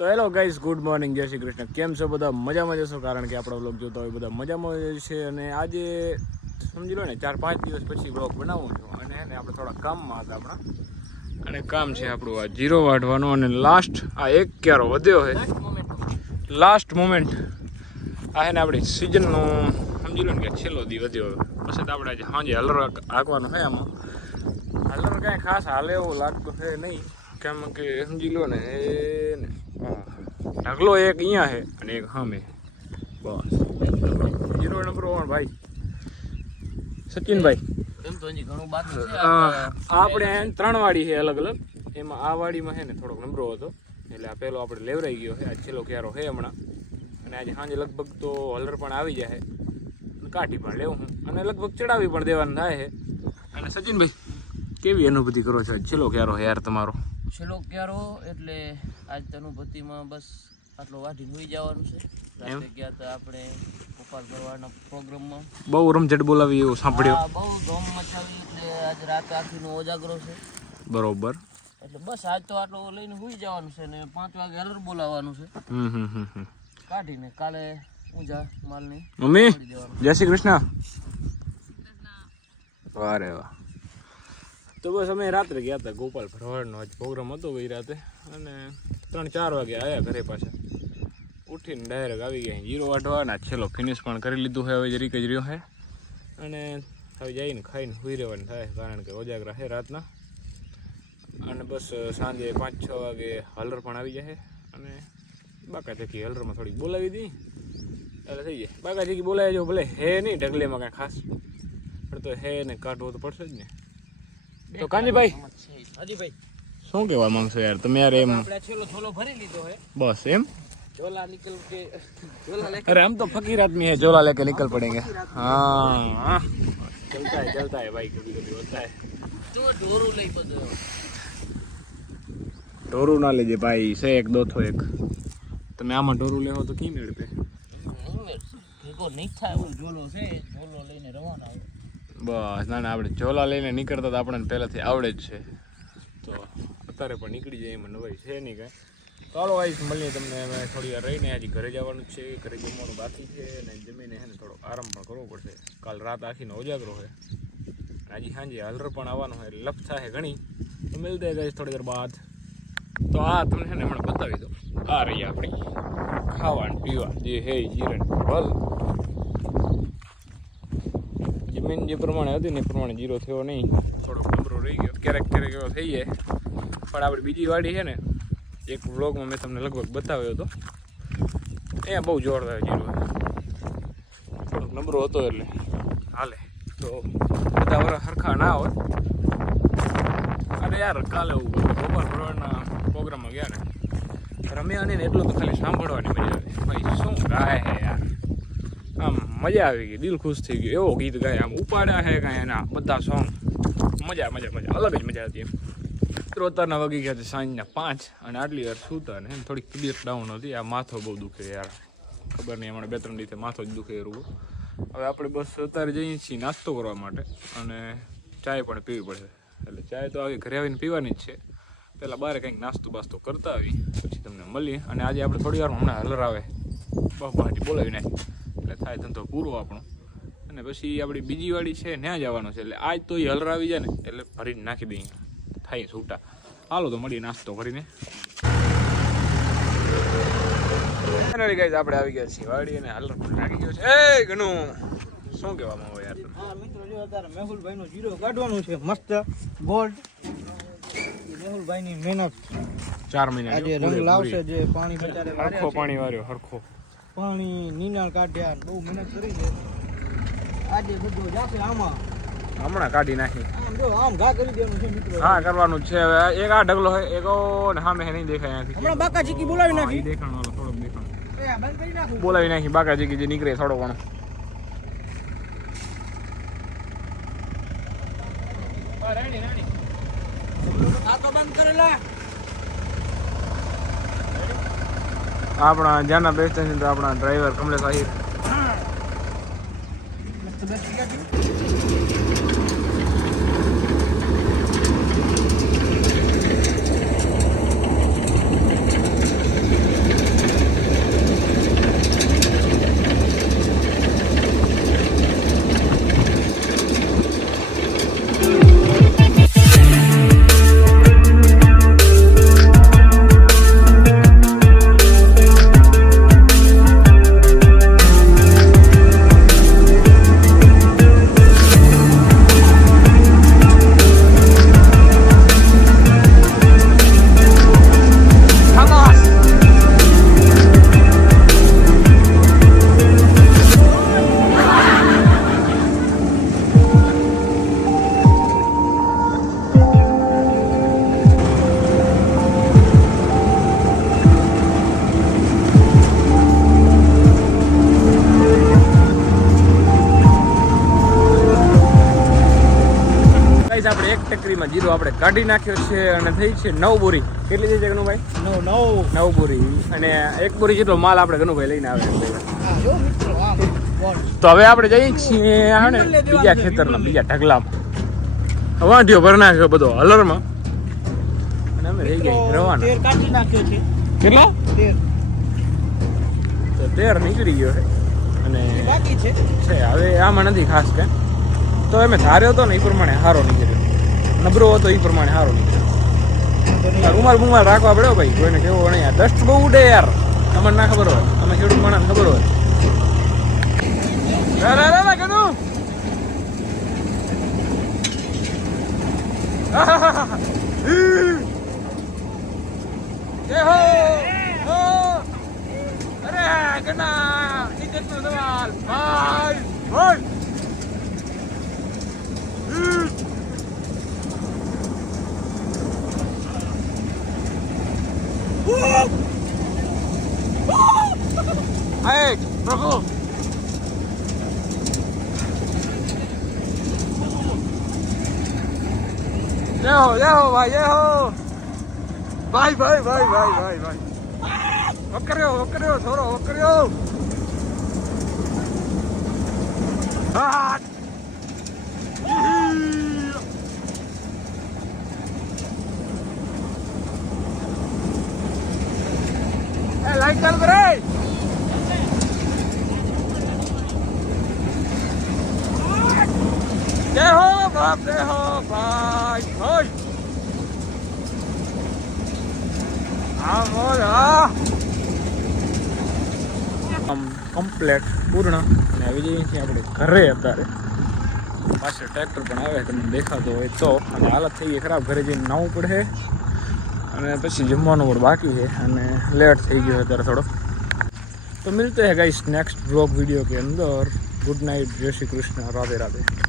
તો hello guys good morning જય શ્રી કૃષ્ણ. કેમ છો બધા? મજામાં જશો કારણ કે આપણો બ્લોગ જોતા હોય બધા મજામાં જ છે અને આજે સમજી લો ને ચાર પાંચ દિવસ પછી બ્લોગ બનાવું છું. અને એને આપણે થોડા કામમાં હતા આપણા અને કામ છે આપણું આ જીરો વાઢવાનું. અને લાસ્ટ આ એક ક્યારો વધ્યો છે. લાસ્ટ મોમેન્ટ આ એને ને આપણી સિઝનનો સમજી લો ને કે છેલ્લો દી વધ્યો પછી તો આપણે આજે સાંજે હલર હાંકવાનો છે આમાં. હલર કાંઈ ખાસ હાલે એવું લાગતું છે નહીં. કેમ કે સમજી લો ને એ ને હા. ઢગલો એક અહીંયા છે અને એક સામે બસ. જીરો નંબર વન ભાઈ. સચિનભાઈ. આપણે ત્રણ વાડી છે અલગ અલગ. એમાં આ વાડીમાં છે ને થોડોક નંબરો હતો. એટલે આ પહેલો આપણે લેવરાઈ ગયો છે. આ છેલ્લો ક્યારો છે હમણાં. અને આજે સાંજે લગભગ તો હલર પણ આવી જાય કાઢી પણ લેવું હું. અને લગભગ ચડાવી પણ દેવાનું થાય છે. અને સચિનભાઈ કેવી અનુભૂતિ કરો છો? છેલ્લો ક્યારો યાર તમારો? છેલ્લો ક્યારો એટલે આજ અનુભૂતિમાં બસ આટલો વાઢીને હોઈ જવાનું છે. રાતે ગયા હતા આપણે ગોપાલ ભરવાડના પ્રોગ્રામમાં. બહુ રમઝટ બોલાવી એવું સાંભળ્યું. બહુ ધોમ મચાવી એટલે આજ રાત આખીનો ઓજાગરો છે. બરોબર. એટલે બસ આજ તો આટલો લઈને હોઈ જવાનું છે ને પાંચ વાગે હલર બોલાવવાનું છે. હમ હમ હમ હમ. કાઢીને કાલે ઊંઝા માલની મમ્મી? જય શ્રી કૃષ્ણ. વાહ રે વાહ. તો બસ અમે રાત્રે ગયા હતા ગોપાલ ભરવાડનો આજ પ્રોગ્રામ હતો ગઈ રાતે. અને ત્રણ ચાર વાગે આવ્યા ઘરે પાછા. ઉઠીને ડાયરેક્ટ આવી ગયા. જીરો વાટવાના છેલ્લો ફિનિશ પણ કરી લીધું હોય હવે જરીક જ રહ્યો છે. અને હવે જઈને ખાઈને સુઈ રહેવાનું થાય કારણ કે ઓજાગરા છે રાતના. અને બસ સાંજે પાંચ છ વાગે હલર પણ આવી જાય અને બાકા ચકી હલરમાં થોડીક બોલાવી દી. એટલે થઈ જાય. બાકા ચકી બોલાવી જો ભલે હે નહીં ઢગલેમાં કાંઈ ખાસ. પણ તો હે ને કાઢવો તો પડશે જ ને. તો કાંજીભાઈ હાજીભાઈ. શું કહેવા માંગશો યાર? તમે યાર એમ છેલ્લો થોલો ભરી લીધો છે. બસ એમ? ઝોલા નીકળ કે ઝોલા લે अरे हम तो फकीर आदमी है झोला लेके निकल पड़ेंगे हाँ हाँ चलता है चलता है भाई कभी कभी होता है તું ઢોરું લઈ બધું ઢોરું ના લેજે ભાઈ છે એક દો થો એક તમે આમાં ઢોરું લેવો તો કી મેળ પે ભેગો નહીં થાય એવો ઝોલો છે ઝોલો લઈને રવાના હોય બસ ના ના આપણે ઝોલા લઈને નીકળતા તો આપણને પહેલાંથી આવડે જ છે તો અત્યારે પણ નીકળી જાય એમાં નવાઈ છે નહીં કાંઈ ચાલો આવીશ મળીએ તમને. હવે થોડી વાર રહીને આજે ઘરે જવાનું છે, ઘરે જમવાનું બાકી છે અને જમીને એને થોડો આરામ પણ કરવો પડશે. કાલ રાત આખીનો ઉજાગરો છે. આજે સાંજે હલર પણ આવવાનો હોય લપ થાય ઘણી. તો મિલતે ગઈ થોડી વાર બાદ. તો આ તમને છે ને હમણાં બતાવી દો આ રહી આપણી ખાવાનું પીવા જે હે જીરણ ભલ જમીન જે પ્રમાણે હતી ને એ પ્રમાણે જીરો થયો નહીં. થોડોક કમરો રહી ગયો. ક્યારેક ક્યારેક એવો થઈ જાય. પણ આપણી બીજી વાડી છે ને એક વ્લોગમાં મેં તમને લગભગ બતાવ્યો હતો. અહીંયા બહુ જોરદાર જીરો થોડોક નબળો હતો એટલે. હાલે. તો બધા વર સરખા ના હોય. અરે યાર કાલે ગોપાલ ભરવાડના પ્રોગ્રામમાં ગયા ને રમ્યા નહીં ને એટલું તો ખાલી સાંભળવાની મજા આવી. ભાઈ શું ગાય હે યાર? આમ મજા આવી ગઈ દિલ ખુશ થઈ ગયું. એવો ગીત ગાય આમ ઉપાડ્યા હે કાંઈ એના બધા સોંગ મજા મજા મજા. અલગ જ મજા હતી એમ. ત્રોતરના વાગી ગયા છે સાંજના પાંચ અને આટલી વાર સૂતા ને થોડીક તબિયત ડાઉન હતી. આ માથો બહુ દુખે યાર. ખબર નહીં, હમણાં બે ત્રણ રીતે માથો જ દુખે એવું. હવે આપણે બસ અત્યારે જઈએ છીએ નાસ્તો કરવા માટે અને ચાય પણ પીવી પડશે એટલે ચાય તો આવી ઘરે આવીને પીવાની જ છે. પહેલાં બહાર કંઈક નાસ્તો બાસ્તો કરતા આવી, પછી તમને મળીએ. અને આજે આપણે થોડી વાર હમણાં હલર બહુ પાર્ટી બોલાવી નાખી. એટલે થાય ધંધો પૂરો આપણો. અને પછી આપણી બીજી વાળી છે, ત્યાં જવાનું છે. એટલે આજ તો એ હલર આવી જાય ને, એટલે ભરીને નાખી દઈએ. થાય છૂટા હાલો તો મળીએ નાસ્તો કરીને. ફાઇનલી ગાઈઝ આપણે આવી ગયા છીએ વાડી અને હાલ પણ નાખી ગયો છે. એ ઘણું શું કહેવામાં આવે યાર હા મિત્રો જો અત્યારે મેહુલભાઈ નો જીરો કાઢવાનું છે મસ્ત ગોલ્ડ મેહુલભાઈ ની મહેનત. ચાર મહિના આજે રંગ લાવશે જે પાણી બચારે હરખો પાણી વાર્યો હરખો. પાણી નીનાળ કાઢ્યા બહુ મહેનત કરી છે. આજે બધું જાશે આમાં. હમણાં કાઢી નાખી. હા કરવાનું છે હવે. એક આ ઢગલો હોય એક ને સામે નહીં દેખાય હમણાં અહીંયાથી બાકા બોલાવી નાખી. દેખાણ વાળો દેખાણ. બોલાવી નાખી બાકાજી કે જે નીકળે થોડો ઘણો. આપણા જ્યાંના બેસ્ટ છે તો આપણા ડ્રાઈવર કમલેશ આહિર મસ્ત બેસી ગયા છે જીરો આપણે કાઢી નાખ્યો છે અને થઈ છે નવ બોરી. કેટલી થઈ છે ગનુભાઈ? નવ નવ. નવ બોરી. અને એક બોરી જેટલો માલ આપણે ગનુભાઈ લઈને આવે તો હવે આપણે જઈએ છીએ આ ને બીજા ખેતરના બીજા ઢગલામાં. વાંઢીઓ ભર નાખ્યો બધો હલરમાં. અને અમે રહી ગઈ રવાના. કાઢી નાખ્યો છે. કેટલા? તો તેર નીકળી ગયો છે. અને બાકી છે. છે હવે આમાં નથી ખાસ કે તો એમ ધાર્યો હતો ને એ પ્રમાણે સારો નીકળ્યો. નબળો હતો એ પ્રમાણે સારો નીકળ્યો. રૂમાલ બુમાલ રાખવા પડ્યો ભાઈ, કોઈને કેવો નહીં. આ ડસ્ટ બહુ ઉડે યાર. અમને ના ખબર હોય. તમે ખેડૂત માણસ ખબર હોય રે રે રે રે કનુ જય હો હો અરે કના ઇજ્જતનો સવાલ ભાઈ ભાઈ Hey, Rocco. જય હો જય હો ભાઈ જય હો ભાઈ ભાઈ ભાઈ ભાઈ ભાઈ ભાઈ વકર્યો વકર્યો છોરો વકર્યો હા એ લાઈટ ચાલુ કરે જય હો বাপরে হ ভাই ভাই અમારા આમ કમ્પ્લેટ પૂર્ણ અને આવી જઈએ છીએ આપણે ઘરે અત્યારે પાછળ ટ્રેક્ટર પણ આવે તમને દેખાતો હોય તો અને હાલત થઈ ગઈ ખરાબ ઘરે જઈને નાવું પડે અને પછી જમવાનું પણ બાકી છે અને લેટ થઈ ગયો અત્યારે થોડો તો મિલતે હે ગાઈસ નેક્સ્ટ બ્લોગ વિડીયો કે અંદર ગુડ નાઇટ જય શ્રી કૃષ્ણ રાધે રાધે